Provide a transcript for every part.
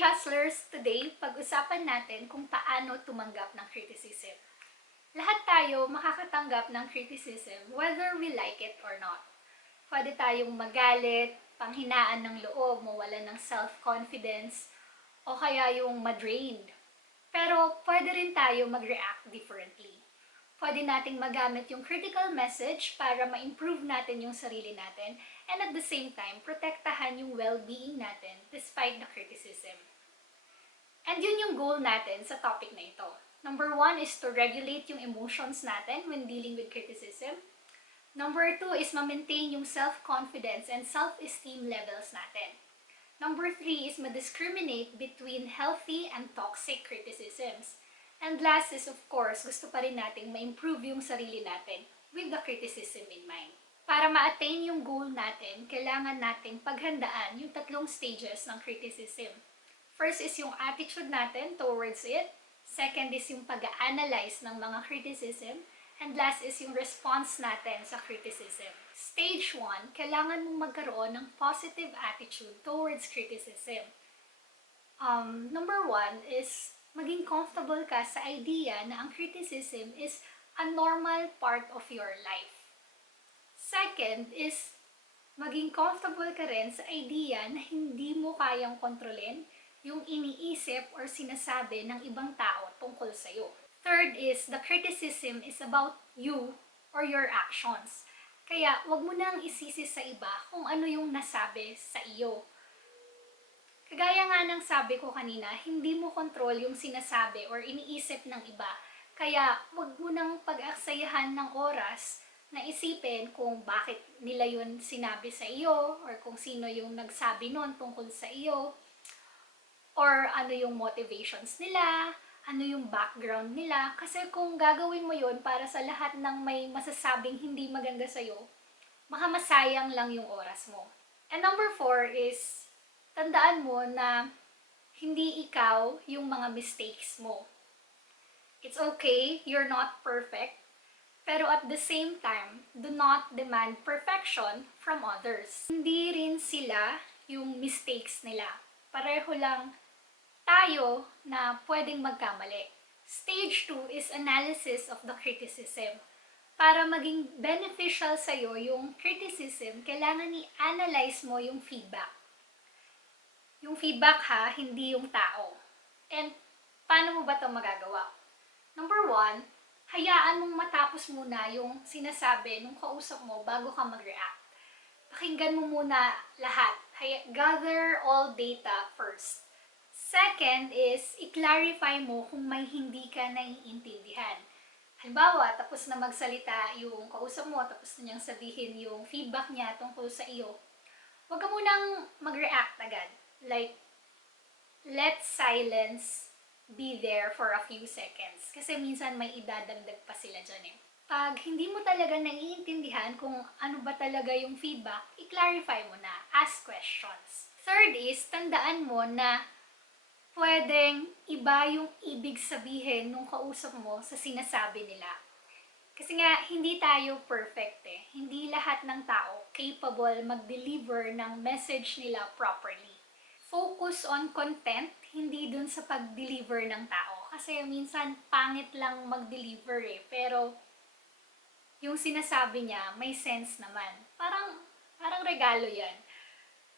Hustlers! Today, pag-usapan natin kung paano tumanggap ng criticism. Lahat tayo makakatanggap ng criticism whether we like it or not. Pwede tayong magalit, panghinaan ng loob, mawalan ng self-confidence, o kaya yung ma-drained. Pero pwede rin tayo mag-react differently. Pwede nating magamit yung critical message para ma-improve natin yung sarili natin and at the same time, protektahan yung well-being natin despite the criticism. And yun yung goal natin sa topic na ito. Number 1 is to regulate yung emotions natin when dealing with criticism. Number 2 is ma-maintain yung self-confidence and self-esteem levels natin. Number 3 is ma-discriminate between healthy and toxic criticisms. And last is, of course, gusto pa rin nating ma-improve yung sarili natin with the criticism in mind. Para ma-attain yung goal natin, kailangan nating paghandaan yung tatlong stages ng criticism. First is yung attitude natin towards it. Second is yung pag-analyze ng mga criticism. And last is yung response natin sa criticism. Stage 1, kailangan mong magkaroon ng positive attitude towards criticism. Number 1 is maging comfortable ka sa idea na ang criticism is a normal part of your life. Second is maging comfortable ka rin sa idea na hindi mo kayang kontrolin yung iniisip or sinasabi ng ibang tao tungkol sa'yo. Third is the criticism is about you or your actions. Kaya wag mo nang isisi sa iba kung ano yung nasabi sa iyo. Kagaya nga ng sabi ko kanina, hindi mo control yung sinasabi or iniisip ng iba. Kaya wag mo nang pag-aksayahan ng oras na isipin kung bakit nila yun sinabi sa iyo or kung sino yung nagsabi nun tungkol sa iyo or ano yung motivations nila, ano yung background nila. Kasi kung gagawin mo yun para sa lahat ng may masasabing hindi maganda sa'yo, baka masayang lang yung oras mo. And number 4 is tandaan mo na hindi ikaw yung mga mistakes mo. It's okay, you're not perfect, pero at the same time, do not demand perfection from others. Hindi rin sila yung mistakes nila. Pareho lang tayo na pwedeng magkamali. Stage 2 is analysis of the criticism. Para maging beneficial sa'yo yung criticism, kailangan i-analyze mo yung feedback. Yung feedback ha, hindi yung tao. And paano mo ba ito magagawa? Number 1, hayaan mong matapos muna yung sinasabi nung kausap mo bago ka mag-react. Pakinggan mo muna lahat. Gather all data first. Second is, i-clarify mo kung may hindi ka naiintindihan. Halimbawa, tapos na magsalita yung kausap mo, tapos na niyang sabihin yung feedback niya tungkol sa iyo. Huwag ka munang mag-react agad. Like, let silence be there for a few seconds. Kasi minsan may idadagdag pa sila dyan eh. Pag hindi mo talaga naiintindihan kung ano ba talaga yung feedback, i-clarify mo na. Ask questions. Third is, tandaan mo na pwedeng iba yung ibig sabihin nung kausap mo sa sinasabi nila. Kasi nga, hindi tayo perfect eh. Hindi lahat ng tao capable mag-deliver ng message nila properly. Focus on content, hindi dun sa pag-deliver ng tao. Kasi minsan, pangit lang mag-deliver eh. Pero, yung sinasabi niya, may sense naman. Parang regalo yan.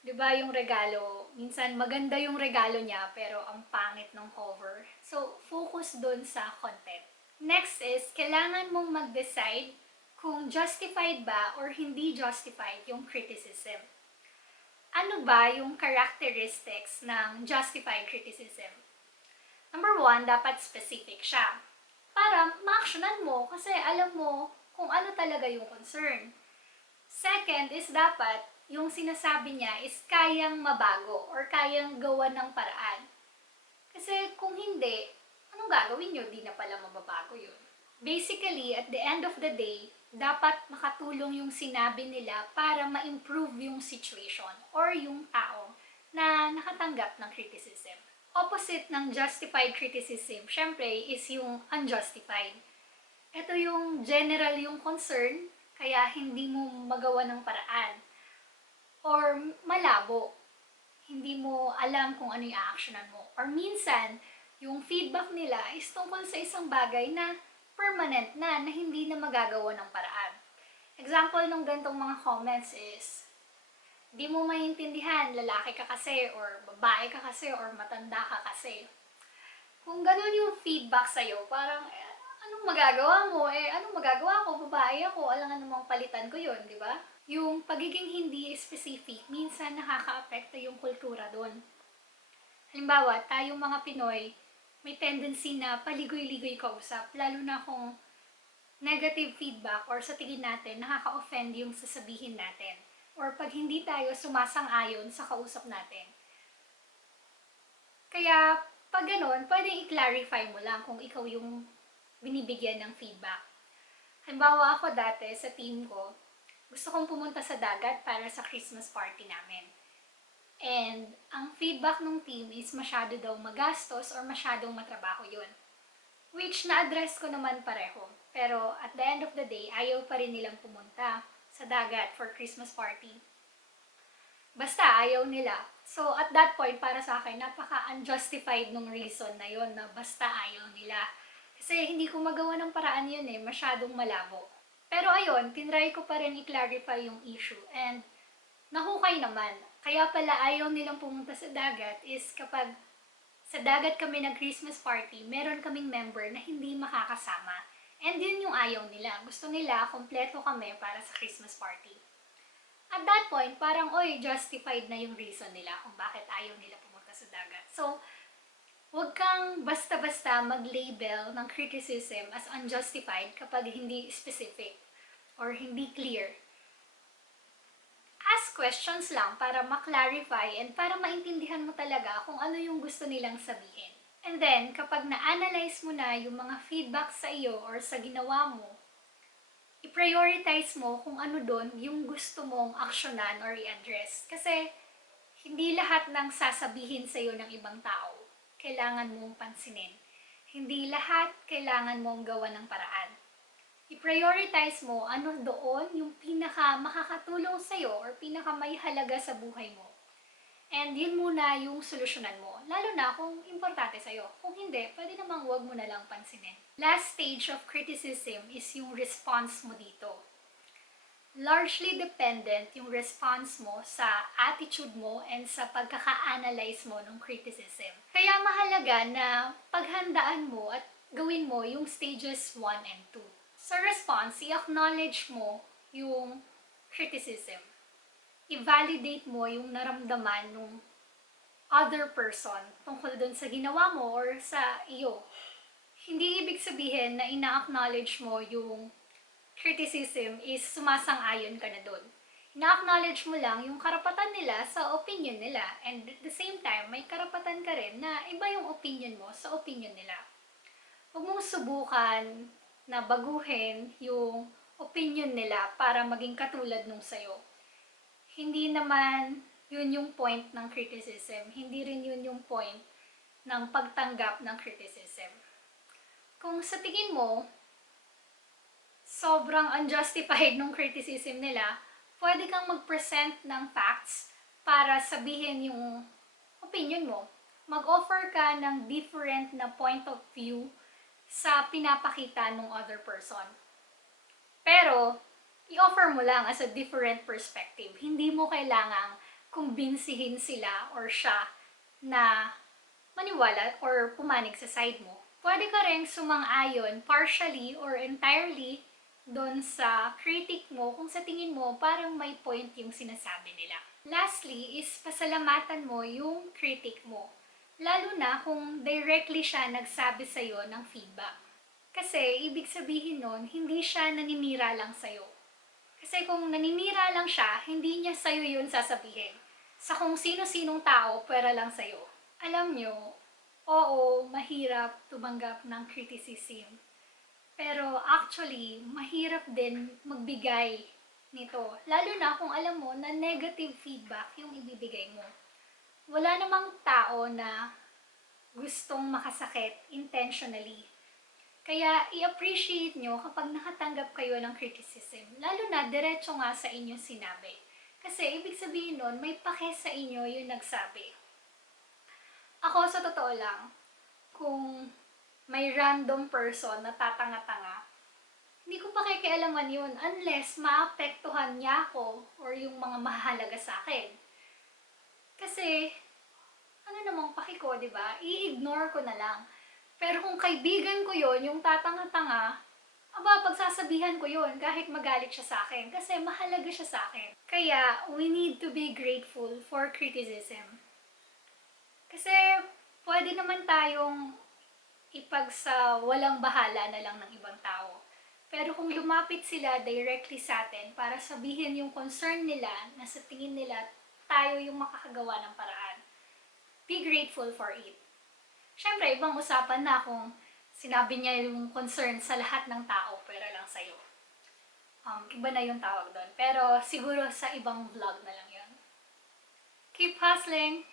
Diba yung regalo, minsan maganda yung regalo niya, pero ang pangit ng cover. So, focus dun sa content. Next is, kailangan mong mag-decide kung justified ba or hindi justified yung criticism. Ano ba yung characteristics ng justified criticism? Number 1, dapat specific siya. Para ma-actionan mo kasi alam mo kung ano talaga yung concern. Second is dapat yung sinasabi niya is kayang mabago or kayang gawa ng paraan. Kasi kung hindi, anong gagawin nyo? Di na pala mababago yun. Basically, at the end of the day, dapat makatulong yung sinabi nila para ma-improve yung situation or yung tao na nakatanggap ng criticism. Opposite ng justified criticism, syempre, is yung unjustified. Ito yung general yung concern, kaya hindi mo magawa ng paraan. Or malabo. hindi mo alam kung ano yung a-actionan mo. Or minsan, yung feedback nila is tungkol sa isang bagay na permanent na hindi na magagawa ng paraan. Example ng gantong mga comments is, di mo maintindihan, lalaki ka kasi, or babae ka kasi, or matanda ka kasi. Kung ganun yung feedback sa'yo, parang, anong magagawa mo? Anong magagawa ko? Babae ako, alangan namang palitan ko yun, di ba? Yung pagiging hindi specific, minsan nakaka-apekto yung kultura doon. Halimbawa, tayong mga Pinoy, may tendency na paligoy-ligoy kausap, lalo na kung negative feedback or sa tingin natin, nakaka-offend yung sasabihin natin. Or pag hindi tayo sumasang-ayon sa kausap natin. Kaya, pag ganun, pwedeng i-clarify mo lang kung ikaw yung binibigyan ng feedback. Halimbawa ako dati sa team ko, gusto kong pumunta sa dagat para sa Christmas party namin. And ang feedback ng team is masyado daw magastos or masyadong matrabaho yun. Which na-address ko naman pareho. Pero at the end of the day, ayaw pa rin nilang pumunta sa dagat for Christmas party. Basta ayaw nila. So at that point, para sa akin, napaka-unjustified nung reason na yon na basta ayaw nila. Kasi hindi ko magawa ng paraan yun masyadong malabo. Pero ayun, tinry ko pa rin i-clarify yung issue and nahukay naman. Kaya pala ayaw nilang pumunta sa dagat is kapag sa dagat kami nag-Christmas party, meron kaming member na hindi makakasama. And yun yung ayaw nila. Gusto nila, kompleto kami para sa Christmas party. At that point, parang, justified na yung reason nila kung bakit ayaw nila pumunta sa dagat. So, huwag kang basta-basta mag-label ng criticism as unjustified kapag hindi specific or hindi clear. Ask questions lang para ma-clarify and para maintindihan mo talaga kung ano yung gusto nilang sabihin. And then, kapag na-analyze mo na yung mga feedback sa iyo or sa ginawa mo, i-prioritize mo kung ano doon yung gusto mong aksyonan or i-address. Kasi, hindi lahat ng sasabihin sa iyo ng ibang tao kailangan mong pansinin. Hindi lahat kailangan mong gawa ng paraan. I-prioritize mo ano doon yung pinaka makakatulong sa'yo or pinaka may halaga sa buhay mo. And yun muna yung solusyonan mo, lalo na kung importante sa'yo. Kung hindi, pwede namang huwag mo na lang pansinin. Last stage of criticism is yung response mo dito. Largely dependent yung response mo sa attitude mo and sa pagkaka-analyze mo ng criticism. Kaya mahalaga na paghandaan mo at gawin mo yung stages 1 and 2. Sa response, i-acknowledge mo yung criticism. I-validate mo yung naramdaman ng other person tungkol dun sa ginawa mo or sa iyo. Hindi ibig sabihin na ina-acknowledge mo yung criticism is sumasang-ayon ka na dun. Ina-acknowledge mo lang yung karapatan nila sa opinion nila. And at the same time, may karapatan ka rin na iba yung opinion mo sa opinion nila. Huwag mong subukan na baguhin yung opinion nila para maging katulad nung sa'yo. Hindi naman yun yung point ng criticism. Hindi rin yun yung point ng pagtanggap ng criticism. Kung sa tingin mo, sobrang unjustified ng criticism nila, pwede kang mag-present ng facts para sabihin yung opinion mo. Mag-offer ka ng different na point of view sa pinapakita ng other person. Pero, i-offer mo lang as a different perspective. Hindi mo kailangang kumbinsihin sila or siya na maniwala or pumanig sa side mo. Pwede ka rin sumang-ayon partially or entirely doon sa critic mo kung sa tingin mo parang may point yung sinasabi nila. Lastly is pasalamatan mo yung critic mo. Lalo na kung directly siya nagsabi sa'yo ng feedback. Kasi, ibig sabihin nun, hindi siya naninira lang sa'yo. Kasi kung naninira lang siya, hindi niya sa'yo yun sasabihin. Sa kung sino-sinong tao, pwera lang sa'yo. Alam nyo, oo, mahirap tumanggap ng criticism. Pero actually, mahirap din magbigay nito. Lalo na kung alam mo na negative feedback yung ibibigay mo. Wala namang tao na gustong makasakit intentionally. Kaya i-appreciate nyo kapag nakatanggap kayo ng criticism. Lalo na diretso nga sa inyong sinabi. Kasi ibig sabihin nun, may pake sa inyo yung nagsabi. Ako sa totoo lang, kung may random person na tatanga-tanga, hindi ko pakikialaman yun unless maapektuhan niya ako or yung mga mahalaga sa akin. Kasi, ano namang paki ko, di ba? I-ignore ko na lang. Pero kung kaibigan ko yon yung tatanga-tanga, aba, pagsasabihan ko yon kahit magalit siya sa akin. Kasi mahalaga siya sa akin. Kaya, we need to be grateful for criticism. Kasi, pwede naman tayong ipagsa walang bahala na lang ng ibang tao. Pero kung lumapit sila directly sa atin para sabihin yung concern nila na sa tingin nila tayo yung makakagawa ng paraan, be grateful for it. Siyempre, ibang usapan na kung sinabi niya yung concern sa lahat ng tao pero lang sa'yo. Iba na yung tawag doon. Pero siguro sa ibang vlog na lang yun. Keep hustling!